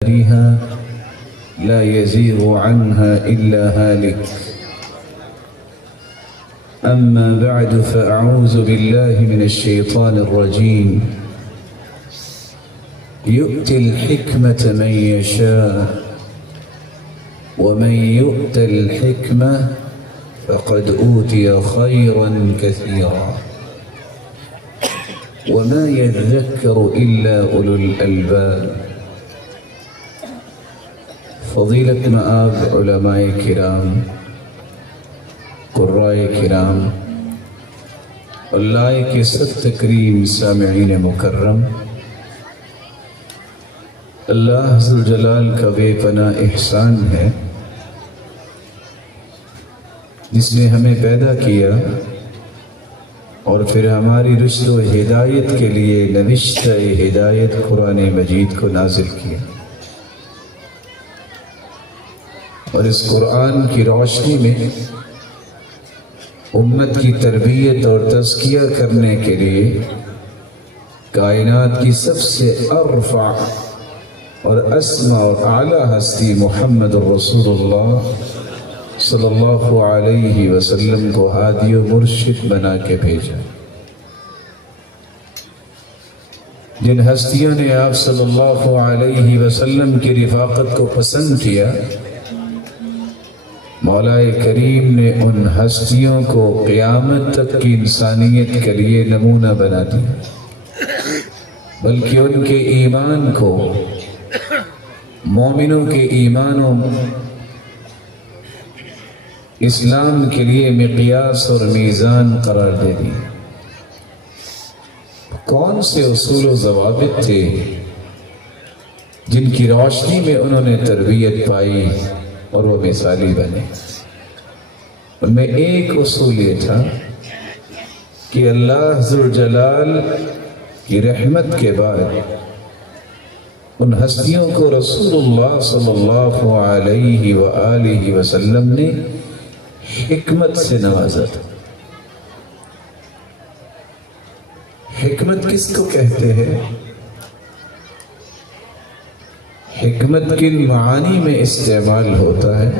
لا يزيغ عنها إلا هالك. أما بعد فأعوذ بالله من الشيطان الرجيم. يؤتي الحكمة من يشاء ومن يؤت الحكمة فقد أوتي خيرا كثيرا وما يذكر إلا أولو الألباب. فضیلت مآب علماء کرام، قرائے کرام، اللہ کے سب تکریم سامعین مکرم، اللہ ذوالجلال کا بے پناہ احسان ہے جس نے ہمیں پیدا کیا اور پھر ہماری رشد و ہدایت کے لیے نوشتہ ہدایت قرآن مجید کو نازل کیا، اور اس قرآن کی روشنی میں امت کی تربیت اور تزکیہ کرنے کے لیے کائنات کی سب سے ارفع اور اسمى اور اعلیٰ ہستی محمد الرسول اللہ صلی اللہ علیہ وسلم کو ہادی و مرشد بنا کے بھیجا۔ جن ہستیوں نے آپ صلی اللہ علیہ وسلم کی رفاقت کو پسند کیا، مولا کریم نے ان ہستیوں کو قیامت تک کی انسانیت کے لیے نمونہ بنا دیا، بلکہ ان کے ایمان کو مومنوں کے ایمان و اسلام کے لیے مقیاس اور میزان قرار دے دی۔ کون سے اصول و ضوابط تھے جن کی روشنی میں انہوں نے تربیت پائی اور وہ مثالی بنے؟ ان میں ایک اصول یہ تھا کہ اللہ ذوالجلال کی رحمت کے بعد ان ہستیوں کو رسول اللہ صلی اللہ علیہ وآلہ وسلم نے حکمت سے نوازا تھا۔ حکمت کس کو کہتے ہیں؟ حکمت کن معانی میں استعمال ہوتا ہے؟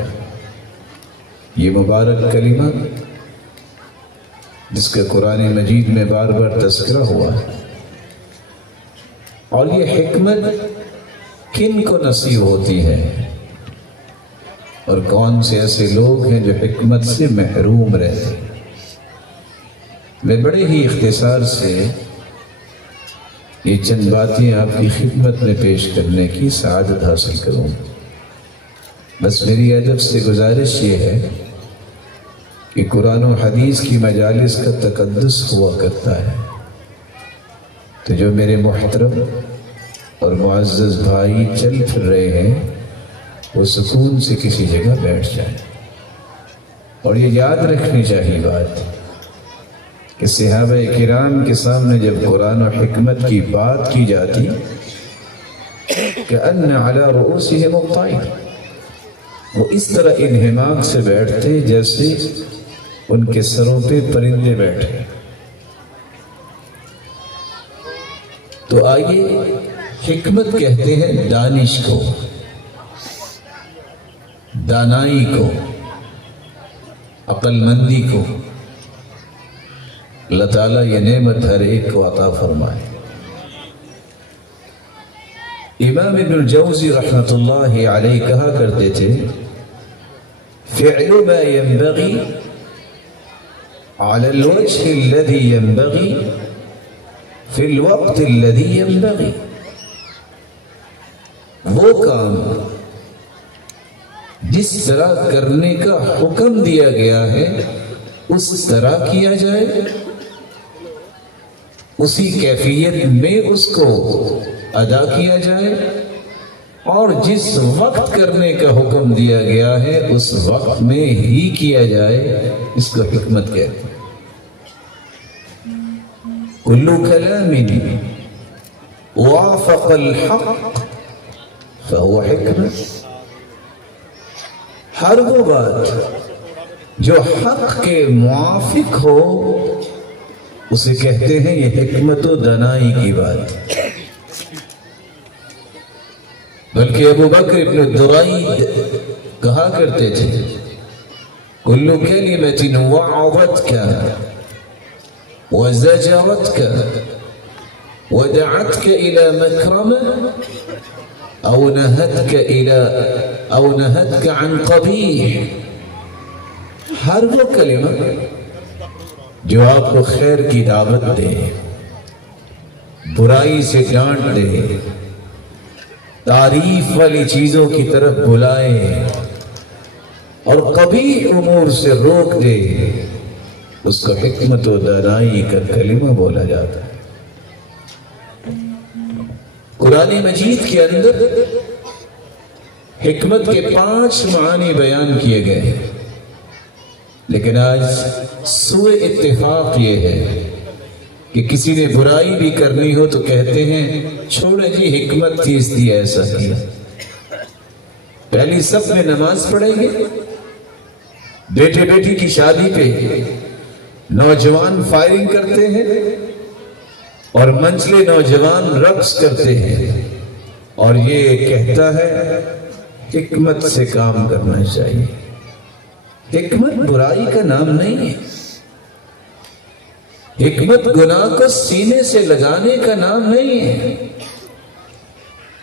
یہ مبارک کلمہ جس کا قرآن مجید میں بار بار تذکرہ ہوا ہے، اور یہ حکمت کن کو نصیب ہوتی ہے اور کون سے ایسے لوگ ہیں جو حکمت سے محروم رہتے ہیں؟ میں بڑے ہی اختصار سے یہ چند باتیں آپ کی خدمت میں پیش کرنے کی سعادت حاصل کروں۔ بس میری ادب سے گزارش یہ ہے کہ قرآن و حدیث کی مجالس کا تقدس ہوا کرتا ہے، تو جو میرے محترم اور معزز بھائی چل پھر رہے ہیں وہ سکون سے کسی جگہ بیٹھ جائیں، اور یہ یاد رکھنی چاہیے بات کہ صحابہ کرام کے سامنے جب قرآن و حکمت کی بات کی جاتی کأن علی رؤوسہم الطیر، وہ اس طرح انہماک سے بیٹھتے جیسے ان کے سروں پہ پرندے بیٹھے۔ تو آئیے، حکمت کہتے ہیں دانش کو، دانائی کو، عقل مندی کو۔ اللہ تعالیٰ یہ نعمت ہر ایک کو عطا فرمائے۔ امام ابن الجوزی رحمۃ اللہ علیہ کہا کرتے تھے، فعل ما ينبغي على الوجه الذي ينبغي في الوقت الذي ينبغي۔ وہ کام جس طرح کرنے کا حکم دیا گیا ہے اس طرح کیا جائے، اسی کیفیت میں اس کو ادا کیا جائے، اور جس وقت کرنے کا حکم دیا گیا ہے اس وقت میں ہی کیا جائے، اس کو حکمت کہتے ہیں۔ کل کلام وافق الحق فهو حکمت۔ ہر وہ بات جو حق کے موافق ہو اسے کہتے ہیں یہ حکمت و دانائی کی بات۔ بلکہ ابو بکر ابن درید کہا کرتے تھے کل کلمۃ وعظتک وزجرتک ودعتك إلى مكرمة أو نهتك عن قبيح، ہر وہ کلمہ جو آپ کو خیر کی دعوت دے، برائی سے ڈانٹ دے، تعریف والی چیزوں کی طرف بلائے اور قبیح امور سے روک دے، اس کو حکمت و دانائی کا کلمہ بولا جاتا ہے۔ قرآن مجید کے اندر حکمت کے 5 معنی بیان کیے گئے ہیں، لیکن آج سوء اتفاق یہ ہے کہ کسی نے برائی بھی کرنی ہو تو کہتے ہیں چھوڑے جی حکمت تھی اس لیے ایسا کیا۔ پہلی سب میں نماز پڑھیں گے، بیٹے بیٹی کی شادی پہ نوجوان فائرنگ کرتے ہیں اور منچلے نوجوان رقص کرتے ہیں، اور یہ کہتا ہے حکمت سے کام کرنا چاہیے۔ حکمت برائی کا نام نہیں ہے، حکمت گناہ کو سینے سے لگانے کا نام نہیں ہے۔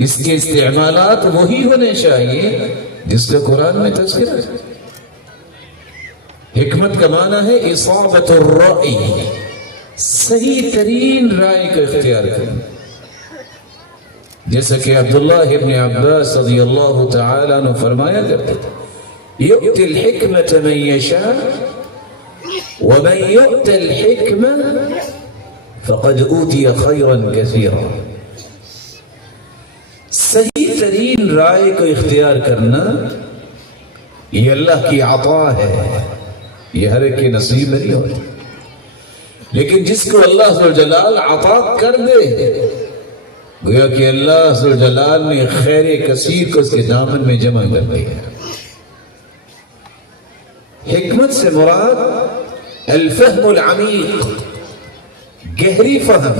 اس کے استعمالات وہی ہونے چاہیے جس کا قرآن میں تذکرہ ہے۔ حکمت کا معنی ہے اصابت الرأی، صحیح ترین رائے کا اختیار کرنا، جیسا کہ عبداللہ ابن عباس رضی اللہ تعالی عنہ فرمایا کرتے تھے یؤتی الحکمت من یشاء ومن یؤت الحکمہ فقد اوتی خیرا کثیرا۔ صحیح ترین رائے کو اختیار کرنا یہ اللہ کی عطا ہے، یہ ہر ایک کے نصیب نہیں ہوتی، لیکن جس کو اللہ ذوالجلال عطا کر دے گویا کہ اللہ ذوالجلال نے خیر کثیر کو اس کے دامن میں جمع کر دیا۔ حکمت سے مراد الفہم العمیق، گہری فہم،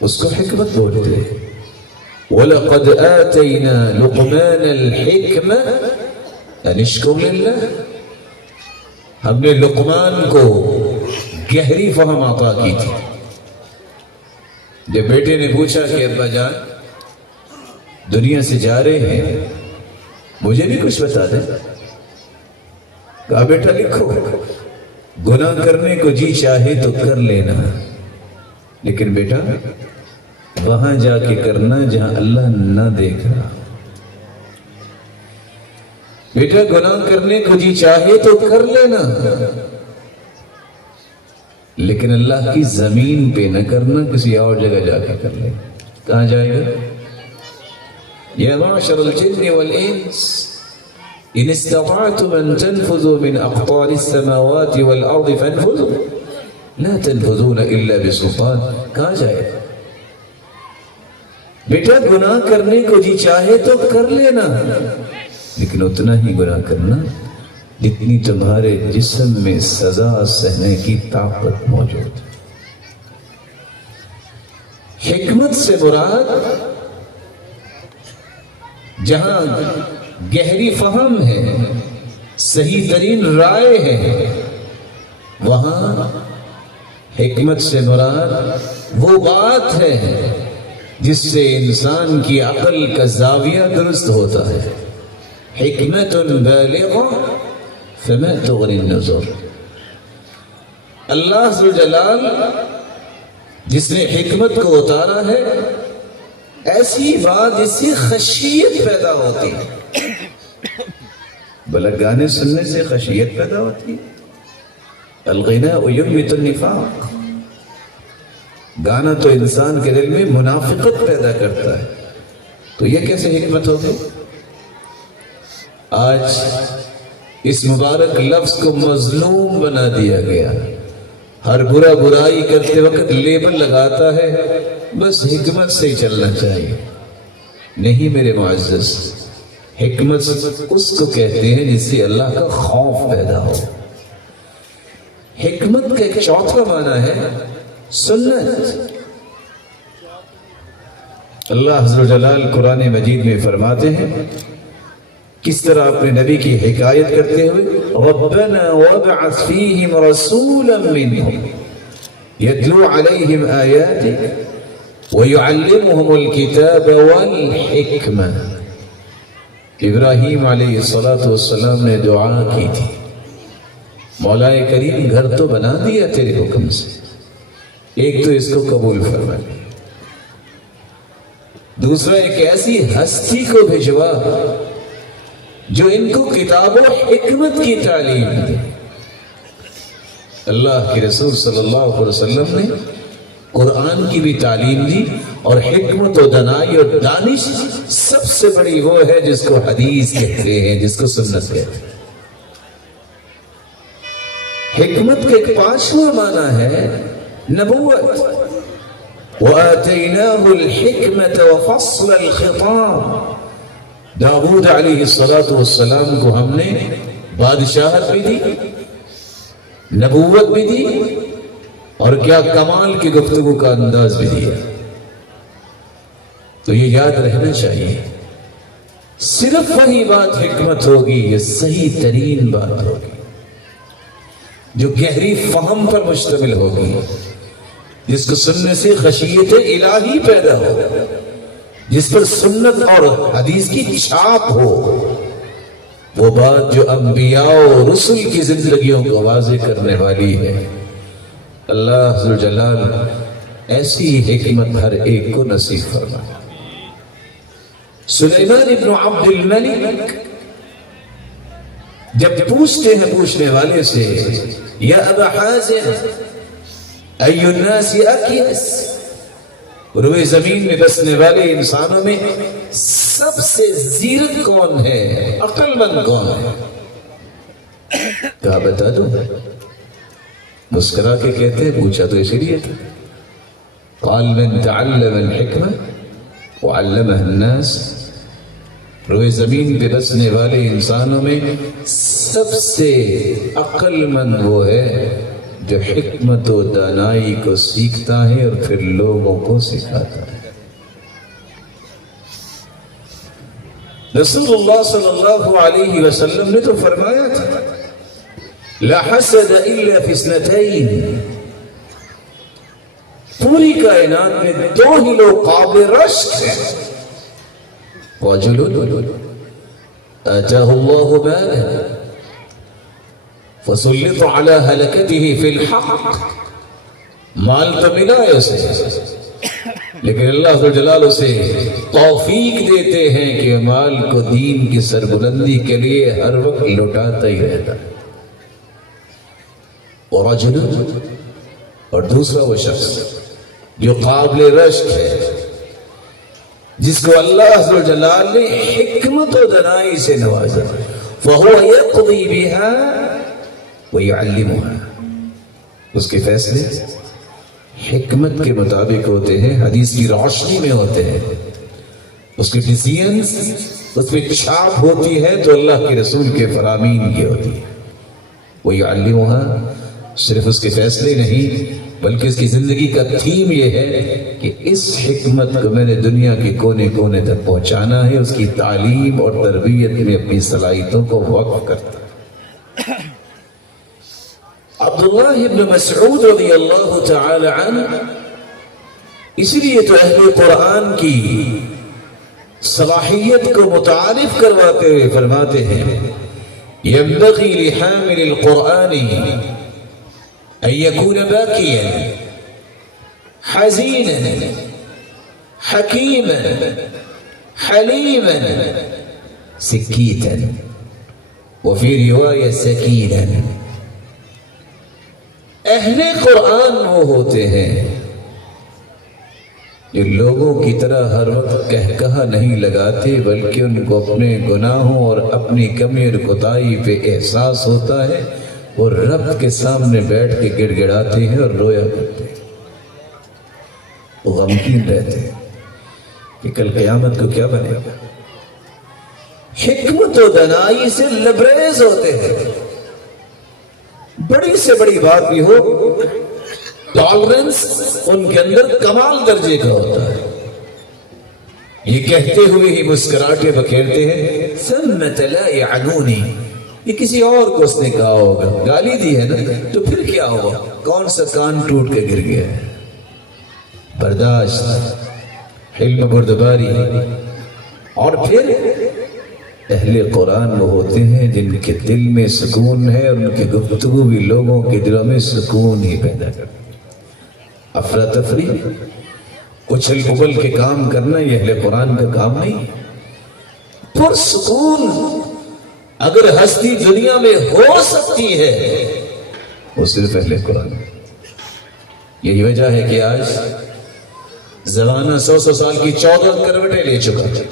اس کو حکمت بولتے ہیں۔ وَلَقَدْ آتَيْنَا لُقْمَانَ الْحِكْمَةَ أَنِ اشْكُرْ لِلَّهِ، ہم نے لقمان کو گہری فہم عطا کی تھی۔ جب بیٹے نے پوچھا کہ ابا جان دنیا سے جا رہے ہیں، مجھے بھی کچھ بتا دیں، کہا بیٹا لکھو، گناہ کرنے کو جی چاہے تو کر لینا، لیکن بیٹا وہاں جا کے کرنا جہاں اللہ نہ دیکھ رہا۔ بیٹا گناہ کرنے کو جی چاہے تو کر لینا، لیکن اللہ کی زمین پہ نہ کرنا، کسی اور جگہ جا کے کر لے۔ کہاں جائے گا؟ یا معشر الجن والانس ان استطعتم ان تنفذوا من اقطار السماوات والارض فانفذوا لا تنفذون الا بسلطان۔ کہاں جائے گا؟ بیٹا گناہ کرنے کو جی چاہے تو کر لینا، لیکن اتنا ہی گناہ کرنا جتنی تمہارے جسم میں سزا سہنے کی طاقت موجود ہے۔ حکمت سے مراد جہاں گہری فہم ہے، صحیح ترین رائے ہے، وہاں حکمت سے مراد وہ بات ہے جس سے انسان کی عقل کا زاویہ درست ہوتا ہے۔ حکمت بالغہ فما تغنی النذر۔ اللہ ذوالجلال جس نے حکمت کو اتارا ہے، ایسی بات اس سے خشیت پیدا ہوتی ہے۔ بلکہ گانے سننے سے خشیت پیدا ہوتی ہے۔ الغناء ینبت النفاق، گانا تو انسان کے دل میں منافقت پیدا کرتا ہے، تو یہ کیسے حکمت ہوگی؟ آج اس مبارک لفظ کو مظلوم بنا دیا گیا، ہر برا برائی کرتے وقت لیبل لگاتا ہے بس حکمت سے ہی چلنا چاہیے۔ نہیں میرے معزز، حکمت اس کو کہتے ہیں جس سے اللہ کا خوف پیدا ہو۔ حکمت کا ایک چوتھا معنی ہے سنت۔ اللہ عز و جلال قرآن مجید میں فرماتے ہیں کس طرح اپنے نبی کی حکایت کرتے ہوئے ربنا وابعث فیہم رسولا منہم یتلو علیہم آیاتک ویعلمہم الکتاب والحکمہ. ابراہیم علیہ السلام نے دعا کی تھی مولا کریم گھر تو بنا دیا تیرے حکم سے، ایک تو اس کو قبول فرما، دوسرا ایک ایسی ہستی کو بھجوا جو ان کو کتاب و حکمت کی تعلیم دے. اللہ کے رسول صلی اللہ علیہ وسلم نے قرآن کی بھی تعلیم دی، اور حکمت و دانائی اور دانش سب سے بڑی وہ ہے جس کو حدیث کہتے ہیں، جس کو سنت کہتے ہیں. حکمت کا ایک پانچواں معنی ہے نبوت. وَآتَيْنَاهُ الْحِكْمَةَ وَفَصْلَ الْخِطَابِ. داؤد علیہ السلام کو ہم نے بادشاہت بھی دی، نبوت بھی دی، اور کیا کمال کی گفتگو کا انداز بھی دیا. تو یہ یاد رہنا چاہیے، صرف وہی بات حکمت ہوگی، یہ صحیح ترین بات ہوگی جو گہری فہم پر مشتمل ہوگی، جس کو سننے سے خشیت الہی پیدا ہو، جس پر سنت اور حدیث کی چھاپ ہو، وہ بات جو انبیاء و رسل کی زندگیوں کو واضح کرنے والی ہے. اللہ ذو الجلال ایسی حکمت ہر ایک کو نصیب فرما. سلیمان ابن عبد الملک جب پوچھتے ہیں پوچھنے والے سے یا ابا حازم ای الناس اکیس، روئے زمین میں بسنے والے انسانوں میں سب سے زیرک کون ہے، عقل مند کون ہے؟ کہا بتا دو. مسکرا کے کہتے ہیں پوچھا تو اسی لیے تھا. قال من تعلم الحکمہ وعلمہ الناس. روئے زمین پہ بسنے والے انسانوں میں سب سے عقل مند وہ ہے جو حکمت و دانائی کو سیکھتا ہے اور پھر لوگوں کو سکھاتا ہے. رسول اللہ صلی اللہ علیہ وسلم نے تو فرمایا تھا لا حسد الا فی اثنتین. پوری کائنات میں دو ہی لوگ قابل رشک ہیں. رجل آتاہ اللہ مالا فسلط على ہلکته فی الحق. مال تو ملا ہے اسے، لیکن اللہ جلال اسے توفیق دیتے ہیں کہ مال کو دین کی سربلندی کے لیے ہر وقت لوٹاتا ہی رہتا. اور رجل، اور دوسرا وہ شخص جو قابل رشک ہے، جس کو اللہ عز و جلال نے حکمت و دانائی سے نوازا. فَهُوَ يَقْضِي بِهَا وَيُعَلِّمُهَا. اس کے فیصلے حکمت کے مطابق ہوتے ہیں، حدیث کی روشنی میں ہوتے ہیں. اس کی ڈیسیژنز اس میں چھاپ ہوتی ہے تو اللہ کے رسول کے فرامین کی ہوتی ہے. وَيُعَلِّمُهَا صرف اس کے فیصلے نہیں بلکہ اس کی زندگی کا تھیم یہ ہے کہ اس حکمت کو میں نے دنیا کے کونے کونے تک پہنچانا ہے. اس کی تعلیم اور تربیت میں اپنی صلاحیتوں کو وقف کرتا ہے. عبداللہ ابن مسعود رضی اللہ تعالی عنہ اس لیے تو اہل قرآن کی صلاحیت کو متعارف کرواتے ہوئے فرماتے ہیں ينبغي لحامل القرآن أن يكون باكيا حزينا حكيما حليما سكيتا وفي رواية سكينا. اہل قرآن وہ ہوتے ہیں جو لوگوں کی طرح ہر وقت کہکہا نہیں لگاتے بلکہ ان کو اپنے گناہوں اور اپنی کمی اور کوتاہی پہ احساس ہوتا ہے. وہ رب کے سامنے بیٹھ کے گڑ گڑاتے ہیں اور رویا کرتے ہیں. وہ غمگین رہتے ہیں کہ کل قیامت کو کیا بنے گا. حکمت و دانائی سے لبریز ہوتے ہیں. بڑی سے بڑی بات بھی ہو ٹالرنس ان کے اندر کمال درجے کا ہوتا ہے. یہ کہتے ہوئے ہی مسکراہٹیں بکھیرتے ہیں ثمۃ لا یعنونی، یہ کسی اور کو اس نے کہا ہوگا، گالی دی ہے نا تو پھر کیا ہوا، کون سا کان ٹوٹ کے گر گیا ہے۔ برداشت، حلم بردباری۔ اور پھر اہل قرآن وہ ہوتے ہیں جن کے دل میں سکون ہے اور ان کی گفتگو بھی لوگوں کے دلوں میں سکون ہی پیدا کرتی۔ افراتفری، اچھل پچھل کے کام کرنا یہ اہل قرآن کا کام نہیں۔ پرسکون اگر ہستی دنیا میں ہو سکتی ہے وہ صرف اہل قرآن۔ یہی وجہ ہے کہ آج زمانہ 100 سال کی 14 کروٹیں لے چکا ہے۔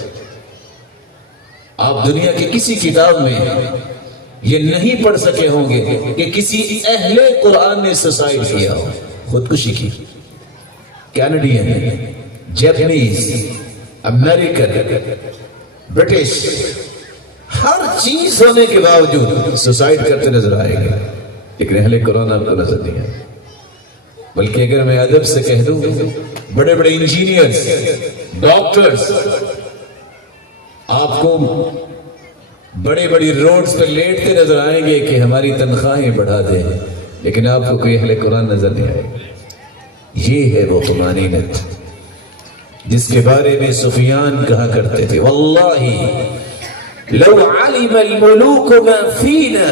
آپ دنیا کی کسی کتاب میں یہ نہیں پڑھ سکے ہوں گے کہ کسی اہل قرآن نے سوسائڈ کیا ہو، خودکشی کی۔ کینیڈین، جیپنیز، امریکن، برٹش، ہر چیز ہونے کے باوجود سوسائڈ کرتے نظر آئے گا، لیکن اہل قرآن آپ کو نظر نہیں آئے۔ بلکہ اگر میں ادب سے کہہ دوں، بڑے بڑے انجینئرز، ڈاکٹرز آپ کو بڑے بڑی روڈز پر لیٹتے نظر آئیں گے کہ ہماری تنخواہیں بڑھا دیں، لیکن آپ کو کوئی اہل قرآن نظر نہیں آئے گا۔ یہ ہے وہ طمانینت جس کے بارے میں سفیان کہا کرتے تھے واللہ لو علم الملوک ما فینا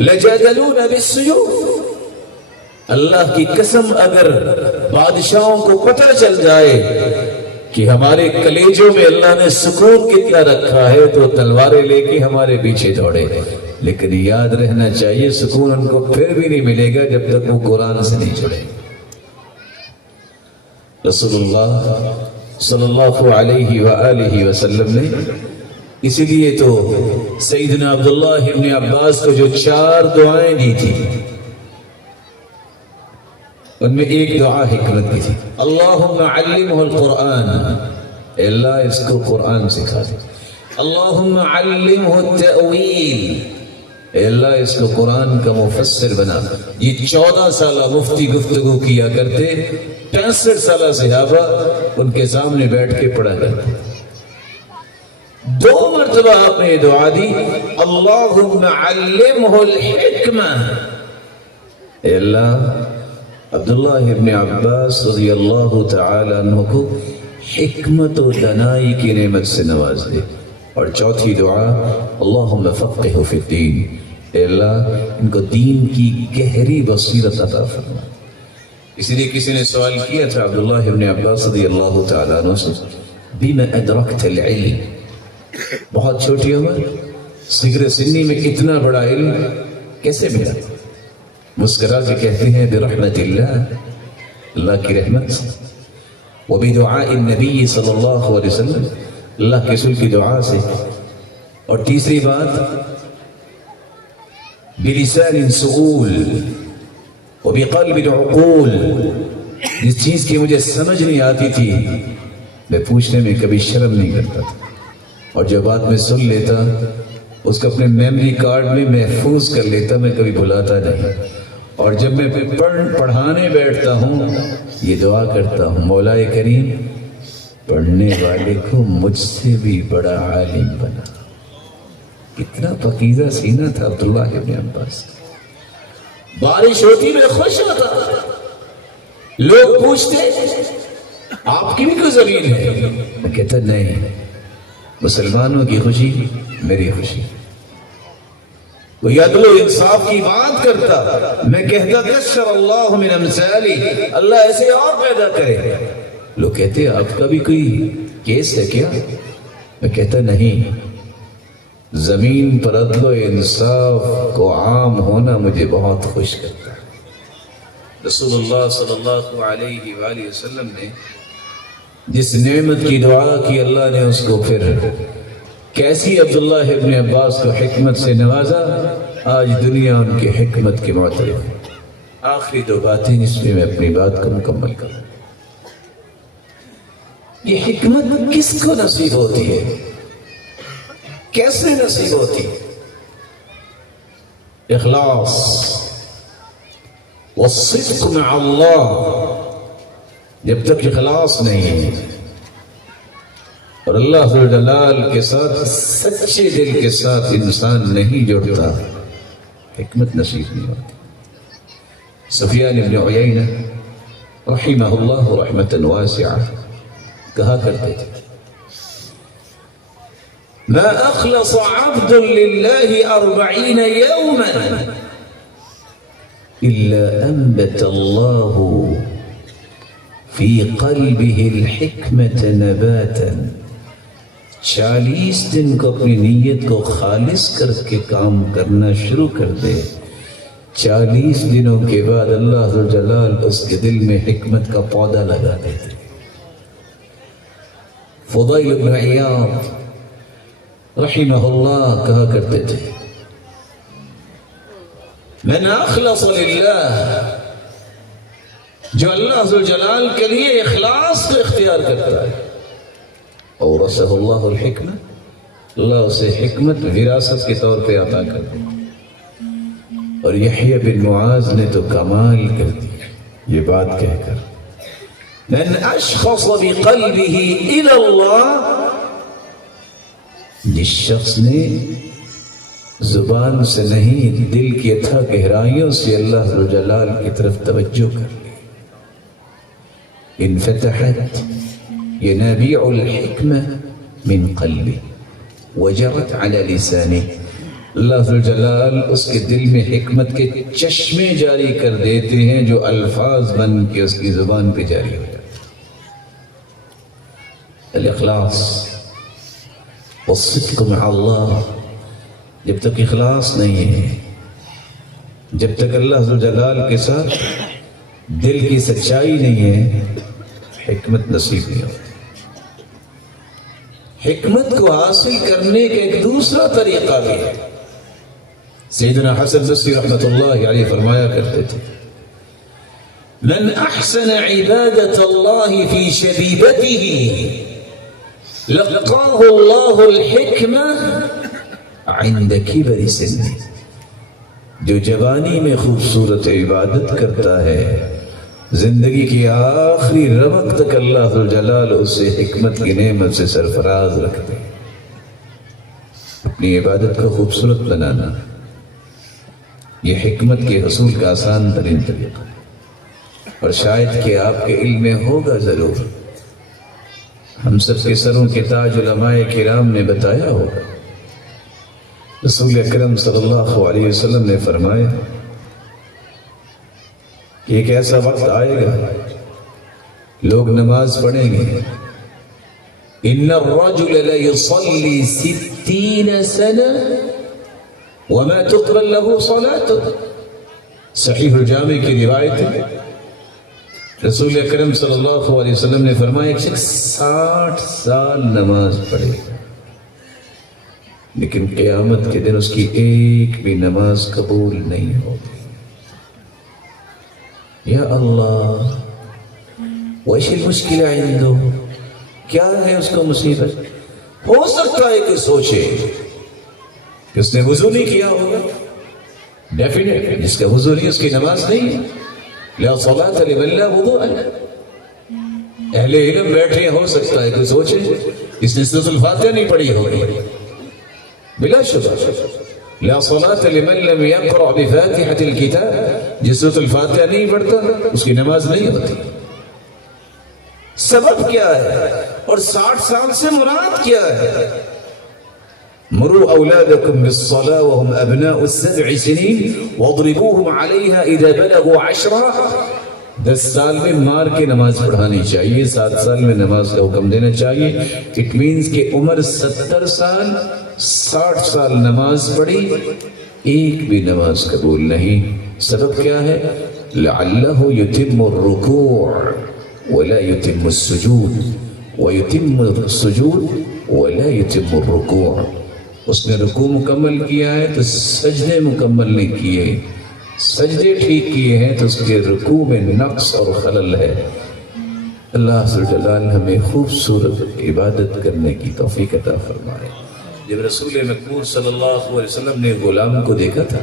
لجادلونا بالسیوف۔ اللہ کی قسم اگر بادشاہوں کو پتہ چل جائے کہ ہمارے کلیجوں میں اللہ نے سکون کتنا رکھا ہے تو تلواریں لے کے ہمارے پیچھے دوڑے، لیکن یاد رہنا چاہیے سکون ان کو پھر بھی نہیں ملے گا جب تک وہ قرآن سے نہیں جڑے۔ رسول اللہ صلی اللہ علیہ وآلہ وسلم نے اسی لیے تو سیدنا عبداللہ ابن عباس کو جو 4 دعائیں دی تھی ان میں ایک دعا حکمت کی تھی، اللہم علمہ القرآن، اے اللہ اس کو قرآن سکھا دے، اللہم علمہ التأویل، اے اللہ اس کو قرآن کا مفسر بنا۔ یہ 14 سالہ مفتی گفتگو کیا کرتے، 65 سالہ صحابہ ان کے سامنے بیٹھ کے پڑھا کرتے۔ 2 مرتبہ آپ نے دعا دی، اللہم علمہ الحکمہ، اے اللہ عبداللہ ابن عباس رضی اللہ تعالی عنہ کو حکمت و دانائی کی نعمت سے نواز دے۔ اور 4تھی دعا، اللہم فقہہ فی الدین، اے اللہ ان کو دین کی گہری بصیرت عطا فرما۔ اسی لیے کسی نے سوال کیا تھا عبداللہ ابن عباس رضی اللہ تعالی عنہ سے، بما ادرکت العلم، بہت چھوٹی عمر، صغر سنی میں اتنا بڑا علم کیسے ملا؟ مسکرا کے کہتے ہیں برحمت اللہ، اللہ کی رحمت، وبدعاء النبی صلی اللہ علیہ وسلم، اللہ کے رسول کی دعا سے۔ اور تیسری بات، بلسان سؤول وبقلب عقول، جس چیز کی مجھے سمجھ نہیں آتی تھی میں پوچھنے میں کبھی شرم نہیں کرتا تھا، اور جو بات میں سن لیتا اس کو اپنے میموری کارڈ میں محفوظ کر لیتا، میں کبھی بھلاتا نہیں۔ اور جب میں پڑھانے بیٹھتا ہوں یہ دعا کرتا ہوں، مولا کریم پڑھنے والے کو مجھ سے بھی بڑا عالم بنا۔ کتنا پکیزہ سینہ تھا عبداللہ ابن عباس۔ بارش ہوتی میں خوش ہوتا، لوگ پوچھتے آپ کی بھی کوئی زمین ہے؟ میں کہتا نہیں، مسلمانوں کی خوشی میری خوشی۔ کوئی عدل و انصاف کی بات کرتا، میں کہتا کشر اللہ من امثالی، اللہ ایسے اور پیدا کرے۔ لوگ کہتے آپ کا بھی کوئی کیس ہے کیا؟ میں کہتا نہیں، زمین پر عدل و انصاف کو عام ہونا مجھے بہت خوش کرتا ہے۔ رسول اللہ صلی اللہ علیہ وآلہ وسلم نے جس نعمت کی دعا کی اللہ نے اس کو پھر کیسی عبداللہ ابن عباس کو حکمت سے نوازا، آج دنیا ان کی حکمت کے معترف ہے۔ آخری 2 باتیں جس میں اپنی بات کو مکمل کروں۔ یہ حکمت کس کو نصیب ہوتی ہے؟ کیسے نصیب ہوتی ہے؟ اخلاص والصدق مع اللہ، جب تک اخلاص نہیں ہے، اور اللہ ذو جلال کے ساتھ سچے دل کے ساتھ انسان نہیں جڑتا، حکمت نصیب نہیں ہوتی۔ سفیان بن عیینہ رحمہ اللہ رحمۃ واسعہ کہا کرتے تھے ما اخلص عبد للہ 40 یوما الا انبت اللہ فی قلبہ الحکمت نباتا، 40 دن کو اپنی نیت کو خالص کر کے کام کرنا شروع کر دے، 40 دنوں کے بعد اللہ ذو جلال اس کے دل میں حکمت کا پودا لگا دیتے۔ فضیل بن عیاض رحمہ اللہ کہا کرتے تھے من اخلص للہ، جو اللہ ذو جلال کے لیے اخلاص کو اختیار کرتا ہے، اورثہ اللہ الحکمہ، اللہ اسے حکمت وراثت کے طور پہ عطا کر دی۔ اور یحییٰ بن معاذ نے تو کمال کر دیا یہ بات کہہ کر من اشخص بقلبہ الی اللہ، جس شخص نے زبان سے نہیں دل کی اتھا گہرائیوں سے اللہ ذو جلال کی طرف توجہ کر لی، انفتحت ینابیع الحکمہ من قلبہ وجرت علی لسانہ، اللہ ذو جلال اس کے دل میں حکمت کے چشمے جاری کر دیتے ہیں جو الفاظ بن کے اس کی زبان پہ جاری ہو جاتے ہیں۔ الاخلاص والصدق مع اللہ، جب تک اخلاص نہیں ہے، جب تک اللہ ذو جلال کے ساتھ دل کی سچائی نہیں ہے، حکمت نصیب نہیں ہوتی۔ حکمت کو حاصل کرنے کا ایک دوسرا طریقہ بھی ہے۔ سیدنا حسن بصری رحمۃ اللہ علیہ فرمایا کرتے تھے من احسن عبادت اللہ فی شبیبتہ لقاہ اللہ الحکمہ عند کبر سنہ، جو جوانی میں خوبصورت عبادت کرتا ہے، زندگی کی آخری رمق تک اللہ ذو جلال اسے حکمت کی نعمت سے سرفراز رکھتے۔ اپنی عبادت کو خوبصورت بنانا یہ حکمت کے حصول کا آسان ترین طریقہ، اور شاید کہ آپ کے علم میں ہوگا ضرور، ہم سب کے سروں کے تاج علماء کرام نے بتایا ہوگا، رسول اکرم صلی اللہ علیہ وسلم نے فرمایا کہ ایک ایسا وقت آئے گا لوگ نماز پڑھیں گے، ان الرجل لیصلی 60 سنہ وما تقبل له صلاته، صحیح الجامع کی روایت ہے، رسول اکرم صلی اللہ علیہ وسلم نے فرمایا ایک شخص 60 سال نماز پڑھے لیکن قیامت کے دن اس کی ایک بھی نماز قبول نہیں ہوگی۔ یا اللہ، ویش المشکل عنده، کیا ہے اس کو مصیبت؟ ہو سکتا ہے کہ سوچے کہ اس نے وضو نہیں کیا ہوگا، ڈیفینیٹ، جس کا وضو نہیں اس کی نماز نہیں ہے، لا صلاۃ لمن لا وضوء له۔ اہل علم بیٹھے، ہو سکتا ہے کہ سوچے اس نے سورۃ الفاتحہ نہیں پڑھی ہوگی، بلا شبہ لا صلاۃ لمن لم يقرأ بفاتحة الكتاب، جس سورۃ الفاتحہ نہیں پڑھتا اس کی نماز نہیں ہوتی۔ سبب کیا ہے اور 60 سال سے مراد کیا ہے؟ مروا اولادکم بالصلاة وهم ابناء 7 سنین واضربوهم علیہا اذا بلغوا 10، 10 سال میں مار کے نماز پڑھانی چاہیے، 7 سال میں نماز کا حکم دینا چاہیے۔ اٹ مینز کہ عمر 70 سال 60 سال نماز پڑھی، ایک بھی نماز قبول نہیں۔ سبب کیا ہے؟ لعلہ یتم الرکوع ولا یتم السجود ویتم السجود ولا یتم الرکوع، اس نے رکوع مکمل کیا ہے تو سجدے مکمل نہیں کیے، سجدے ٹھیک کیے ہیں تو اس کے رکوع میں نقص اور خلل ہے۔ اللہ عز و جلال ہمیں خوبصورت عبادت کرنے کی توفیق عطا فرمائے۔ جب رسول مقبول صلی اللہ علیہ وسلم نے غلام کو دیکھا تھا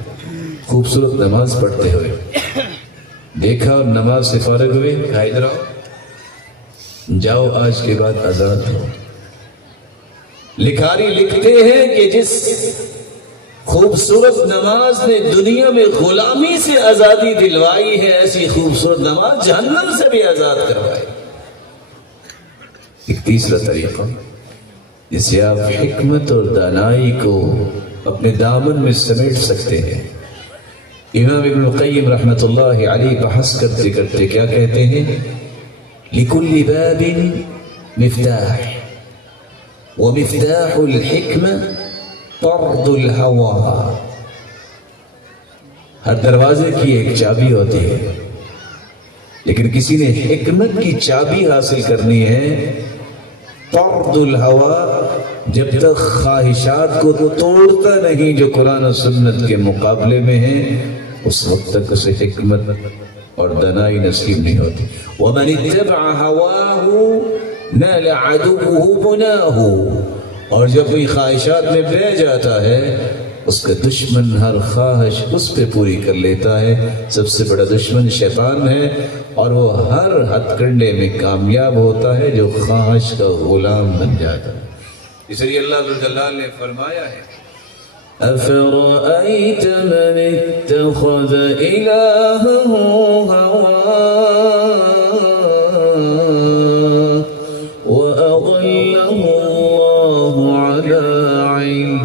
خوبصورت نماز پڑھتے ہوئے، دیکھا اور نماز سے فارغ ہوئے، کہا ادھر آؤ، جاؤ آج کے بعد آزاد ہو، لکھاری لکھتے ہیں کہ جس خوبصورت نماز نے دنیا میں غلامی سے آزادی دلوائی ہے، ایسی خوبصورت نماز جہنم سے بھی آزاد کروائے۔ ایک تیسرا طریقہ جس سے آپ حکمت اور دانائی کو اپنے دامن میں سمیٹ سکتے ہیں، امام ابن القیم رحمۃ اللہ علیہ بحث کرتے کرتے کیا کہتے ہیں؟ لِكُلِّ بَابٍ مِفْتَاحٌ وَمِفْتَاحُ الْحِكْمَةِ طرد الهوى۔ ہر دروازے کی ایک چابی ہوتی ہے، لیکن کسی نے حکمت کی چابی حاصل کرنی ہے۔ طرد الهوى، جب تک خواہشات کو توڑتا نہیں جو قرآن و سنت کے مقابلے میں ہیں، اس وقت تک اسے حکمت اور دانائی نصیب نہیں ہوتی۔ وَمَنِ اتَّبَعَ هَوَاهُ نَالَ عَدُوُّهُ بُنَاهُ، اور جب کوئی خواہشات میں بہ جاتا ہے، اس کا دشمن ہر خواہش اس پہ پوری کر لیتا ہے۔ سب سے بڑا دشمن شیطان ہے، اور وہ ہر ہتھ کنڈے میں کامیاب ہوتا ہے جو خواہش کا غلام بن جاتا ہے۔ اس لیے اللہ ذوالجلال نے فرمایا ہے أَفَرَأَيْتَ مَنِ اتَّخَذَ إِلَٰهَهُ هَوَاهُ وَأَضَلَّهُ اللَّهُ عَلَىٰ عِلْمٍ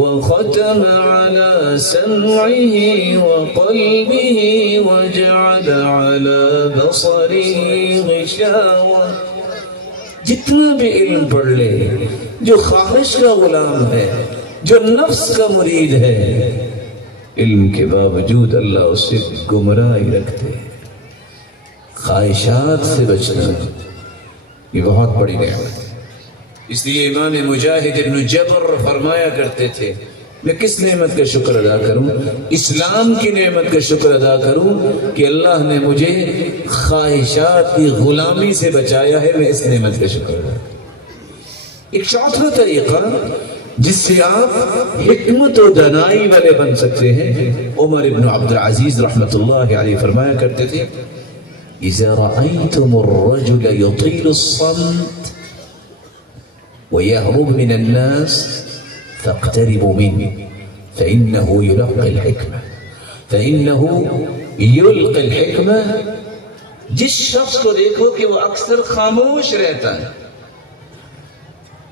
وَخَتَمَ عَلَىٰ سَمْعِهِ وَقَلْبِهِ وَجَعَلَ عَلَىٰ بَصَرِهِ غِشَاوَةً۔ جتنا بھی علم پڑھ لے، جو خواہش کا غلام ہے، جو نفس کا مرید ہے، علم کے باوجود اللہ اسے گمراہی رکھتے ہیں۔ خواہشات سے بچنا یہ بہت بڑی نعمت ہے۔ اس لیے امام مجاہد ابن جبر فرمایا کرتے تھے، میں کس نعمت کا شکر ادا کروں؟ اسلام کی نعمت کا شکر ادا کروں کہ اللہ نے مجھے خواہشات کی غلامی سے بچایا ہے، میں اس نعمت کا شکر ادا کروں۔ ایک چوتھا طریقہ جس سے آپ حکمت و دانائی والے بن سکتے ہیں، عمر ابن عبد العزیز رحمۃ اللہ علیہ فرمایا کرتے تھے اذا رأيتم الرجل يطيل الصمت ويهرب من الناس فاقتربوا منه فإنه يلقي الحكمة۔ جس شخص کو دیکھو کہ وہ اکثر خاموش رہتا ہے،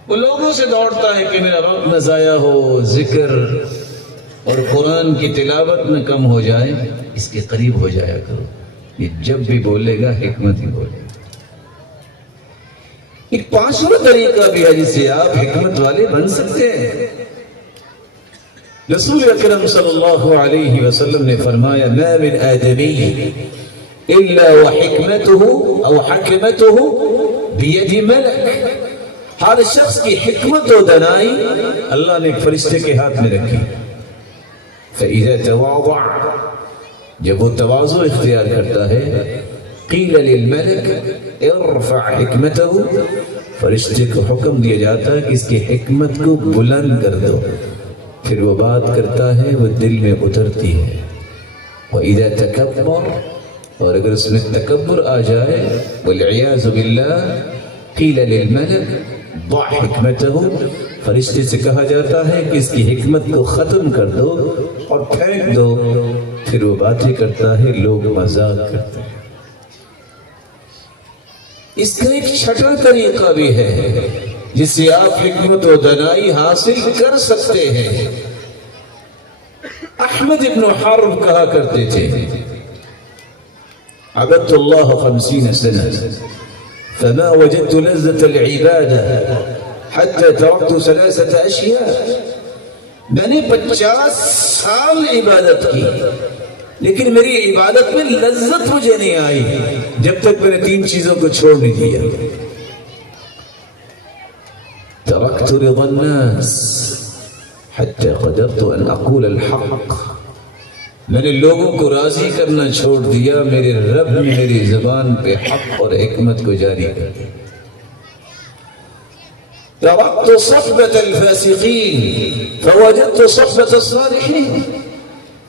وہ لوگوں سے دوڑتا ہے کہ میرا وقت نہ ضائع ہو، ذکر اور قرآن کی تلاوت نہ کم ہو جائے، اس کے قریب ہو جایا کرو، یہ جب بھی بولے گا حکمت ہی بولے گا۔ ایک پانچواں طریقہ بھی ہے جس سے آپ حکمت والے بن سکتے ہیں۔ رسول اکرم صلی اللہ علیہ وسلم نے فرمایا ما من آدمی الا وحکمته او حکمته بید ملک۔ ہر شخص کی حکمت و دانائی اللہ نے ایک فرشتے کے ہاتھ میں رکھی۔ فَإِذَا تَوَاضَعَ، جب وہ تواضع اختیار کرتا ہے، قِيلَ لِلْمَلَكِ ارفع حکمتہ، فرشتے کو حکم دیا جاتا ہے کہ اس کی حکمت کو بلند کر دو، پھر وہ بات کرتا ہے، وہ دل میں اترتی ہے۔ وَإِذَا تَكَبَّرَ، اور اگر اس میں تکبر آ جائے، وَالْعِيَاذُ بِاللَّهِ قِيلَ لِلْمَلَكِ ضع حکمتہ، فرشتے سے کہا جاتا ہے کہ اس کی حکمت کو ختم کر دو اور پھینک دو، پھر وہ باتیں کرتا ہے، لوگ مذاق کرتے ہیں۔ اس کا ایک چھٹا طریقہ بھی ہے جس سے آپ حکمت و دانائی حاصل کر سکتے ہیں۔ احمد ابن حرب کہا کرتے تھے عبدت اللہ 50 سنة فما وجدت لذة العبادة حتى تركت 3 أشياء۔ میں نے 50 سال عبادت کی، لیکن میری عبادت میں لذت مجھے نہیں آئی جب تک میں نے 3 چیزوں کو چھوڑ نہیں دیا۔ تركت رضا الناس حتى قدرت ان اقول الحق، میں نے لوگوں کو راضی کرنا چھوڑ دیا، میرے رب نے میری زبان پہ حق اور حکمت کو جاری کر دیا۔ تركت صحبة الفاسقين فوجدت صحبة الصالحين،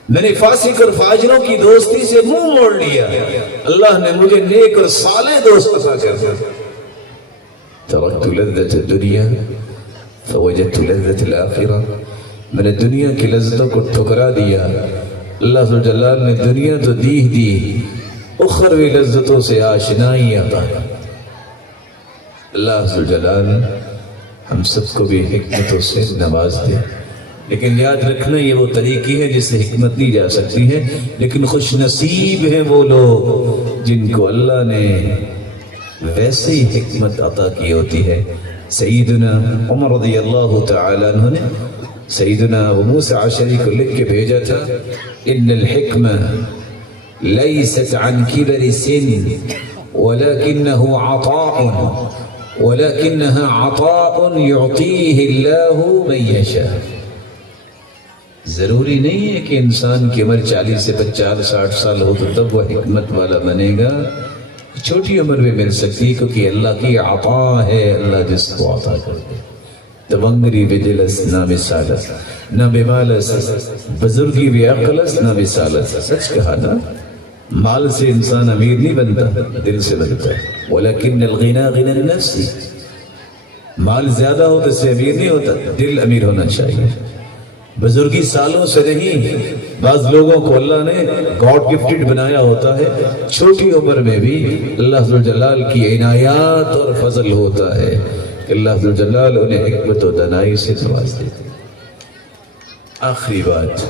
میں نے فاسق اور فاجروں کی دوستی سے منہ موڑ لیا، اللہ نے مجھے نیک اور صالح دوست عطا کر دیا۔ تركت لذة الدنيا فوجدت لذت الآخرہ، میں نے دنیا کی لذتوں کو ٹھکرا دیا۔ اللہ ذو الجلال نے دنیا تو دی اخروی لذتوں سے آشنائی عطا کی۔ اللہ ذو الجلال ہم سب کو بھی حکمتوں سے نواز دے، لیکن یاد رکھنا یہ وہ طریقی ہے جس سے حکمت نہیں جا سکتی ہے، لیکن خوش نصیب ہیں وہ لوگ جن کو اللہ نے ویسے ہی حکمت عطا کی ہوتی ہے۔ سیدنا عمر رضی اللہ تعالیٰ عنہ نے سیدنا ابو موسیٰ عشری کو لکھ کے بھیجا تھا، ان الحکمہ لیست عن کبر سن ولکنہ عطاء یعطیہ اللہ من یشاء۔ ضروری نہیں ہے کہ انسان کی عمر 40 سے 50-60 سال ہو تو تب وہ حکمت والا بنے گا، چھوٹی عمر میں مل سکتی ہے، کیونکہ اللہ کی عطا ہے، اللہ جس کو عطا کرتے۔ تونگری بدلس نہ مثالت نہ بمالس، بزرگی بعقلس نہ مثالت۔ سچ کہا نا، مال سے انسان امیر نہیں بنتا، دل سے بنتا ہے۔ ولیکن الغنا غنى النفس، مال زیادہ ہو تو اس سے امیر نہیں ہوتا، دل امیر ہونا چاہیے۔ بزرگی سالوں سے نہیں، بعض لوگوں کو اللہ نے گاڈ گفٹڈ بنایا ہوتا ہے، چھوٹی عمر میں بھی اللہ ذو الجلال کی عنایات اور فضل ہوتا ہے کہ اللہ ذو الجلال انہیں حکمت و دانائی سے نواز دیتے۔ آخری بات،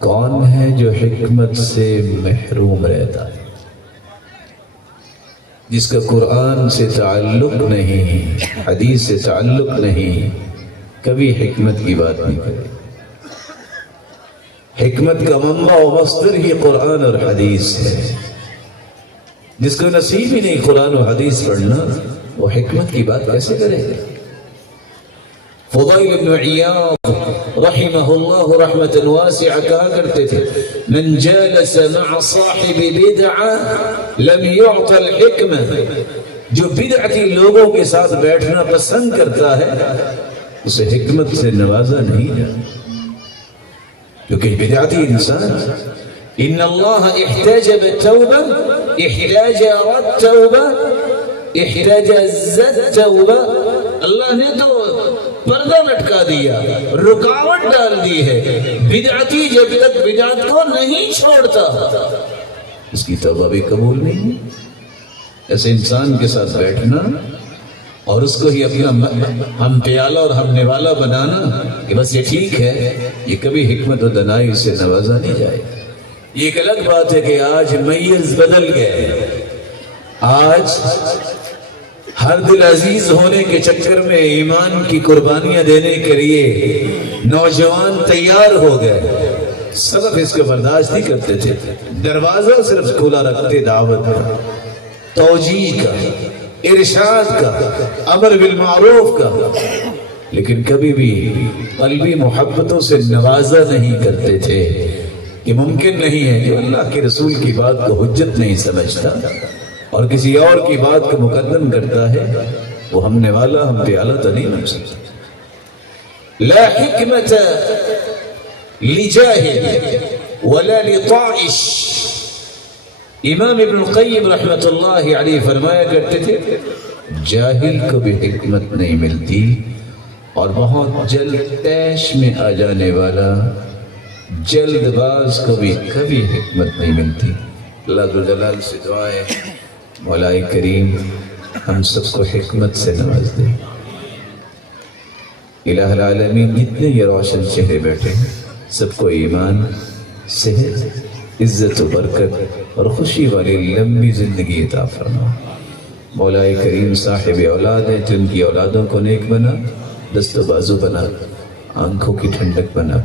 کون ہے جو حکمت سے محروم رہتا ہے؟ جس کا قرآن سے تعلق نہیں، حدیث سے تعلق نہیں، کبھی حکمت کی بات نہیں کرے۔ حکمت کا منبع و مصدر ہی قرآن اور حدیث ہے۔ جس کو نصیب ہی نہیں قرآن و حدیث پڑھنا، وہ حکمت کی بات کیسے کرے گا؟ فضیل بن عیاض رحمہ اللہ رحمت واسعہ کہا کرتے تھے، من جالس مع صاحب بدعہ لم يعط الحکمہ، جو بدعتی لوگوں کے ساتھ بیٹھنا پسند کرتا ہے اسے حکمت سے نوازا نہیں جاتا، کیونکہ بدعتی انسان ان اللہ احتاج بالتوبہ احتاج التوبہ احتاج التوبہ، اللہ نے تو پردہ لٹکا دیا، رکاوٹ ڈال دی ہے۔ بدعتی جب تک بدعت کو نہیں چھوڑتا اس کی توبہ بھی قبول نہیں ہے۔ ایسے انسان کے ساتھ بیٹھنا اور اس کو ہی اپنا ہم پیالہ اور ہم نوالا بنانا کہ بس یہ ٹھیک ہے، یہ کبھی حکمت و دانائی سے نوازا نہیں جائے۔ یہ ایک الگ بات ہے کہ آج میز بدل گئے، آج ہر دل عزیز ہونے کے چکر میں ایمان کی قربانیاں دینے کے لیے نوجوان تیار ہو گئے۔ سبب اس کو برداشت نہیں کرتے تھے، دروازہ صرف کھلا رکھتے دعوت کا، توجیہ کا، ارشاد کا، امر بالمعروف کا، لیکن کبھی بھی قلبی محبتوں سے نوازا نہیں کرتے تھے۔ کہ ممکن نہیں ہے کہ اللہ کے رسول کی بات کو حجت نہیں سمجھتا اور کسی اور کی بات کو مقدم کرتا ہے، وہ ہم نوالا ہم پیالہ تو نہیں بن سکتا۔ لا حکمت لجاہل ولا لطائش، امام ابن القیم رحمت اللہ علیہ فرمایا کرتے تھے، جاہل کو بھی حکمت نہیں ملتی اور بہت جلد پیش میں آ جانے والا جلد باز کو بھی کبھی حکمت نہیں ملتی۔ اللہ ذو الجلال سے دعا ہے مولا کریم ہم سب کو حکمت سے نواز دے۔ الہ العالمین جتنے یہ روشن چہرے بیٹھے ہیں سب کو ایمان، صحت، عزت و برکت اور خوشی والی لمبی زندگی عطا فرما۔ مولا کریم صاحب اولاد ہیں تو ان کی اولادوں کو نیک بنا، دست و بازو بنا، آنکھوں کی ٹھنڈک بنا،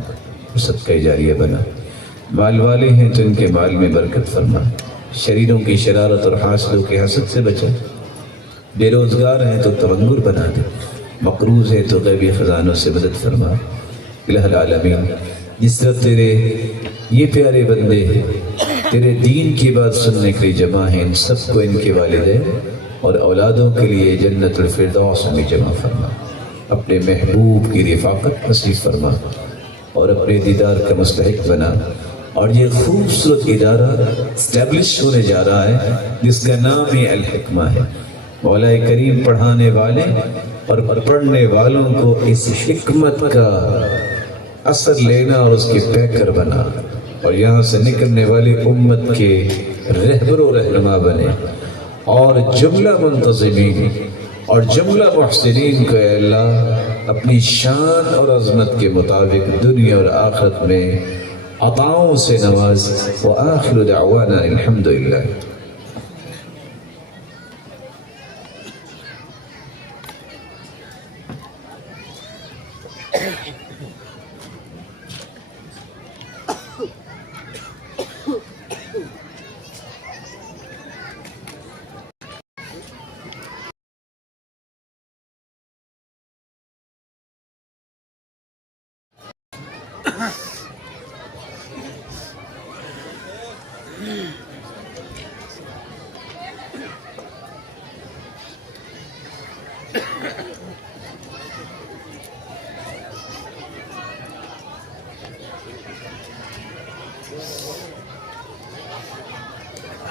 سب کا جاریہ بنا۔ مال والے ہیں تو ان کے مال میں برکت فرما، شریروں کی شرارت اور حاسدوں کے حسد سے بچا، بے روزگار ہیں تو تونگر بنا دے، مقروض ہے تو غیبی خزانوں سے مدد فرما۔ الہ العالمین جس طرح تیرے یہ پیارے بندے ہیں تیرے دین کی بات سننے کے لیے جمع ہیں، ان سب کو ان کے والدین اور اولادوں کے لیے جنت الفردوس میں جمع فرما، اپنے محبوب کی رفاقت نصیب فرما اور اپنے دیدار کا مستحق بنا۔ اور یہ خوبصورت ادارہ اسٹیبلش ہونے جا رہا ہے جس کا نام ہی الحکمہ ہے، مولا کریم پڑھانے والے اور پڑھنے والوں کو اس حکمت کا اثر لینا اور اس کے پیکر بنا، اور یہاں سے نکلنے والی امت کے رہبر و رہنما بنے، اور جملہ منتظمین اور جملہ محسنین کو اے اللہ اپنی شان اور عظمت کے مطابق دنیا اور آخرت میں عطاؤں سے نواز۔ وآخر دعوانا الحمدللہ۔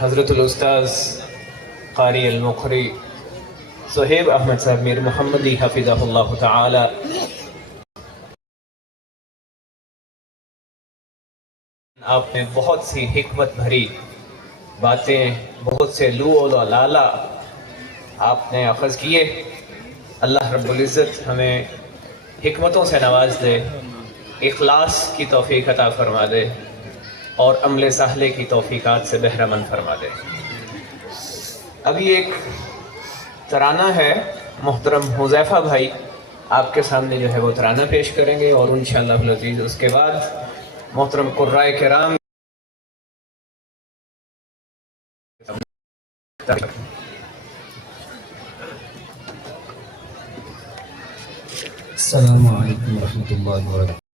حضرت الاستاذ قاری المقری صہیب احمد صاحب میر محمدی حفظہ اللہ تعالی آپ نے بہت سی حکمت بھری باتیں، بہت سے لو و لالا آپ نے اخذ کیے۔ اللہ رب العزت ہمیں حکمتوں سے نواز دے، اخلاص کی توفیق عطا فرما دے، اور عمل صالح کی توفیقات سے بہرہ مند فرما دے۔ ابھی ایک ترانہ ہے، محترم حذیفہ بھائی آپ کے سامنے جو ہے وہ ترانہ پیش کریں گے، اور انشاءاللہ العزیز اس کے بعد محترم قرائے کرام السلام علیکم ورحمۃ اللہ وبرکاتہ۔